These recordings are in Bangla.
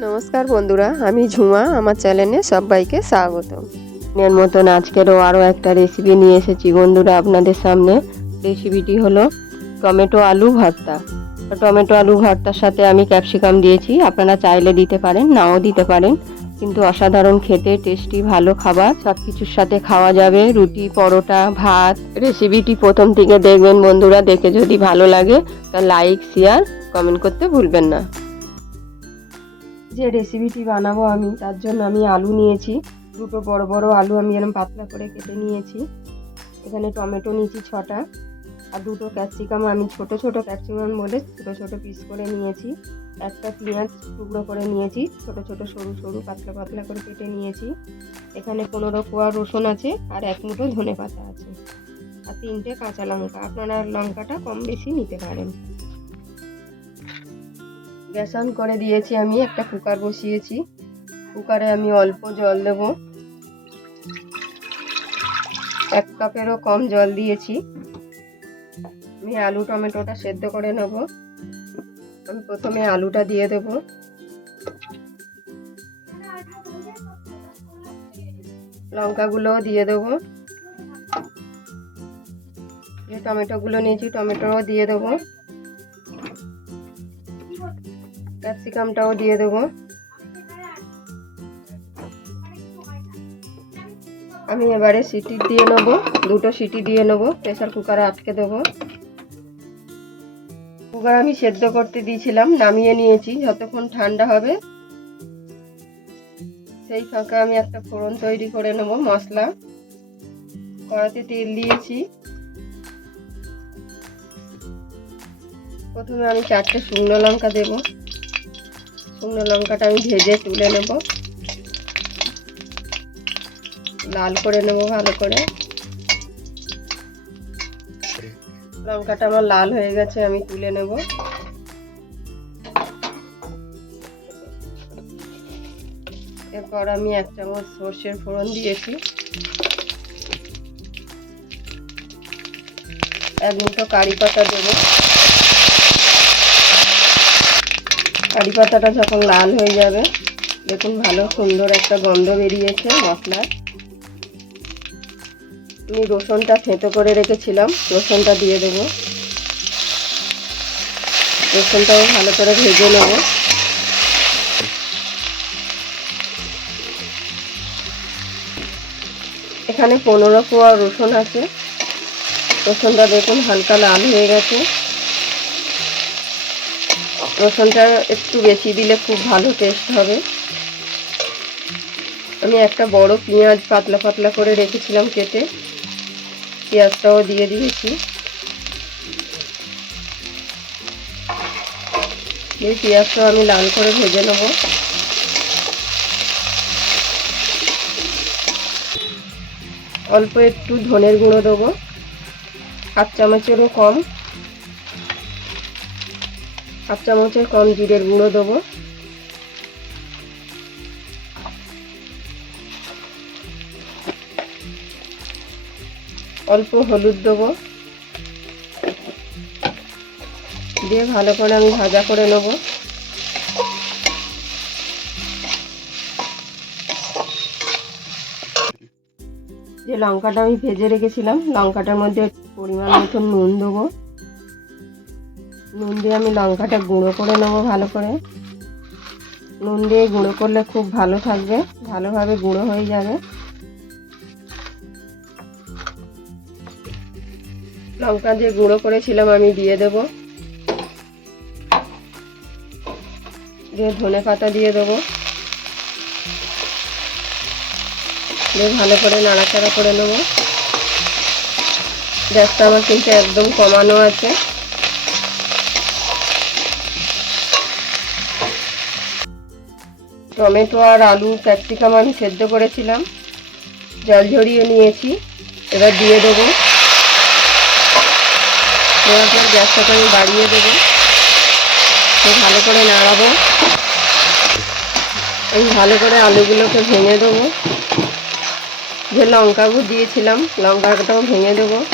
নমস্কার বন্ধুরা, আমি ঝুমা, আমার চ্যানেলে সবাইকে স্বাগত। এর মতন আজকেরও আরও একটা রেসিপি নিয়ে এসেছি বন্ধুরা আপনাদের সামনে। রেসিপিটি হলো টমেটো আলু ভর্তা। টমেটো আলু ভর্তার সাথে আমি ক্যাপসিকাম দিয়েছি। আপনারা চাইলে দিতে পারেন, নাও দিতে পারেন। কিন্তু অসাধারণ খেতে টেস্টি ভালো খাবার। সব কিছুর সাথে খাওয়া যাবে। রুটি, পরোটা, ভাত। রেসিপিটি প্রথম থেকে দেখবেন বন্ধুরা। দেখে যদি ভালো লাগে, তা লাইক শেয়ার কমেন্ট করতে ভুলবেন না। যে রেসিপিটি বানাবো আমি, তার জন্য আমি আলু নিয়েছি। দুটো বড় বড় আলু আমি এরকম পাতলা করে কেটে নিয়েছি। এখানে টমেটো নিয়েছি ছটা। আর দুটো ক্যাপসিকাম আমি ছোট ছোট ক্যাপসিকাম বলে ছোট ছোট পিস করে নিয়েছি। একটা পেঁয়াজ টুকরো করে নিয়েছি, ছোট ছোট সরু সরু পাতলা পাতলা করে কেটে নিয়েছি। এখানে পনেরো কোয়া রসুন আছে আর এক মুঠো ধনে পাতা আছে। আর তিনটে কাঁচা লঙ্কা। আপনারা লঙ্কাটা কম বেশি নিতে পারেন। গ্যাস অন করে দিয়েছি আমি, একটা কুকার বসিয়েছি। কুকারে আমি অল্প জল দেব। এক কাপেরও কম জল দিয়েছি। আমি আলু টমেটোটা সেদ্ধ করে নেব। আমি প্রথমে আলুটা দিয়ে দেব। লঙ্কাগুলোও দিয়ে দেবো। যে টমেটোগুলো নিয়েছি, টমেটোও দিয়ে দেবো। ক্যাপসিকামটাও দিয়ে দেবো। আমি এবারে সিটি দিয়ে নেব, দুটো সিটি দিয়ে নেব প্রেশার কুকারে আটকে দেবো। কুকার আমি সেদ্ধ করতে দিয়েছিলাম, নামিয়ে নিয়েছি, যতক্ষণ ঠান্ডা হবে। সেই ফাঁকা আমি একটা ফোড়ন তৈরি করে নেব, মশলা। কড়াতে তেল দিয়েছি। প্রথমে আমি চারটে শুকনো লঙ্কা দেবো। শুকনো লঙ্কাটা আমি ভেজে তুলে নেব। লাল করে নেব ভালো করে। লঙ্কাটা আমার লাল হয়ে গেছে, আমি তুলে নেব। এরপর আমি এক চামচ সর্ষের ফোড়ন দিয়েছি। এক মুঠো কারি পাতা দেবো। কারি পাতাটা যখন লাল হয়ে যাবে, দেখুন ভালো সুন্দর একটা গন্ধ বেরিয়েছে মশলার। আমি রসুনটা থেঁতো করে রেখেছিলাম, রসুনটা দিয়ে দেবো। রসুনটাও ভালো করে ভেজে নেব। এখানে পনেরো কোয়া রসুন আছে। রসুনটা দেখুন হালকা লাল হয়ে গেছে। রসুনটা একটু বেশি দিলে খুব ভালো টেস্ট হবে। আমি একটা বড় পেঁয়াজ পাতলা পাতলা করে রেখেছিলাম কেটে। পেঁয়াজটাও দিয়ে দিয়েছি। এই পেঁয়াজটাও আমি লাল করে ভেজে নেব। অল্প একটু ধনের গুঁড়ো দেবো। হাফ চামচেরও কম। হাফ চামচের কম জিরের গুঁড়ো দেবো। অল্প হলুদ দেবো। দিয়ে ভালো করে আমি ভাজা করে নেব। যে লঙ্কাটা আমি ভেজে রেখেছিলাম, লঙ্কাটার মধ্যে পরিমাণ মতো নুন দেবো। নুন দিয়ে আমি লঙ্কাটা গুঁড়ো করে নেব ভালো করে। নুন দিয়ে গুঁড়ো করলে খুব ভালো থাকবে, ভালোভাবে গুঁড়ো হয়ে যাবে। লঙ্কা যে গুঁড়ো করেছিলাম, আমি দিয়ে দেব। দিয়ে ধনে পাতা দিয়ে দেবো। দিয়ে ভালো করে নাড়াচাড়া করে নেব। গ্যাসটা আমার কিন্তু একদম কমানো আছে। টমেটো আর আলু ক্যাপসিকাম আমি সেদ্ধ করেছিলাম। জল ঝরিয়ে নিয়েছি, এবার দিয়ে দেবো। পর গ্যাসটাকে আমি বাড়িয়ে দেবো। ভালো করে নাড়াবো। আমি ভালো করে আলুগুলোকে ভেঙে দেবো। যে লঙ্কাগুলো দিয়েছিলাম, লঙ্কাটাও ভেঙে দেবো।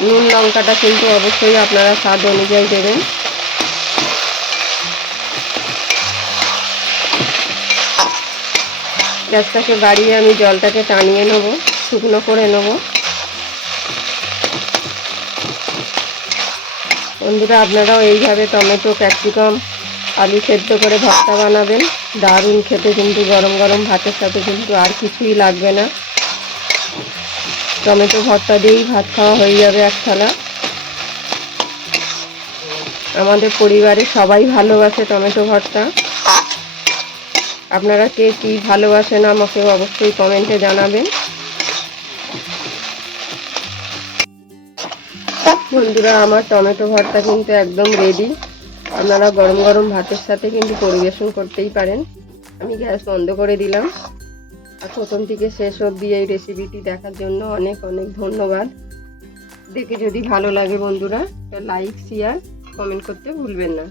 নুন লঙ্কাটা কিন্তু অবশ্যই আপনারা স্বাদ অনুযায়ী দেবেন। গ্যাসটাকে বাড়িয়ে আমি জলটাকে টানিয়ে নেব, শুকনো করে নেব। বন্ধুরা, আপনারাও এইভাবে টমেটো, ক্যাপসিকাম, আলু সেদ্ধ করে ভর্তা বানাবেন। দারুণ খেতে কিন্তু, গরম গরম ভাতের সাথে কিন্তু আর কিছুই লাগবে না। টমেটো ভর্তা দিয়েই ভাত খাওয়া হয়ে যাবে এক থালা আমাদের পরিবারে সবাই ভালোবাসে টমেটো ভর্তা। আপনারা কে কি ভালোবাসেন আমাকে অবশ্যই কমেন্টে জানাবেন। বন্ধুরা, আমার টমেটো ভর্তা কিন্তু একদম রেডি আপনারা গরম গরম ভাতের সাথে কিন্তু পরিবেশন করতেই পারেন। আমি গ্যাস বন্ধ করে দিলাম। আর প্রথম থেকে শেষ অবধি এই রেসিপিটি দেখার জন্য অনেক অনেক ধন্যবাদ। দেখে যদি ভালো লাগে বন্ধুরা লাইক শেয়ার কমেন্ট করতে ভুলবেন না।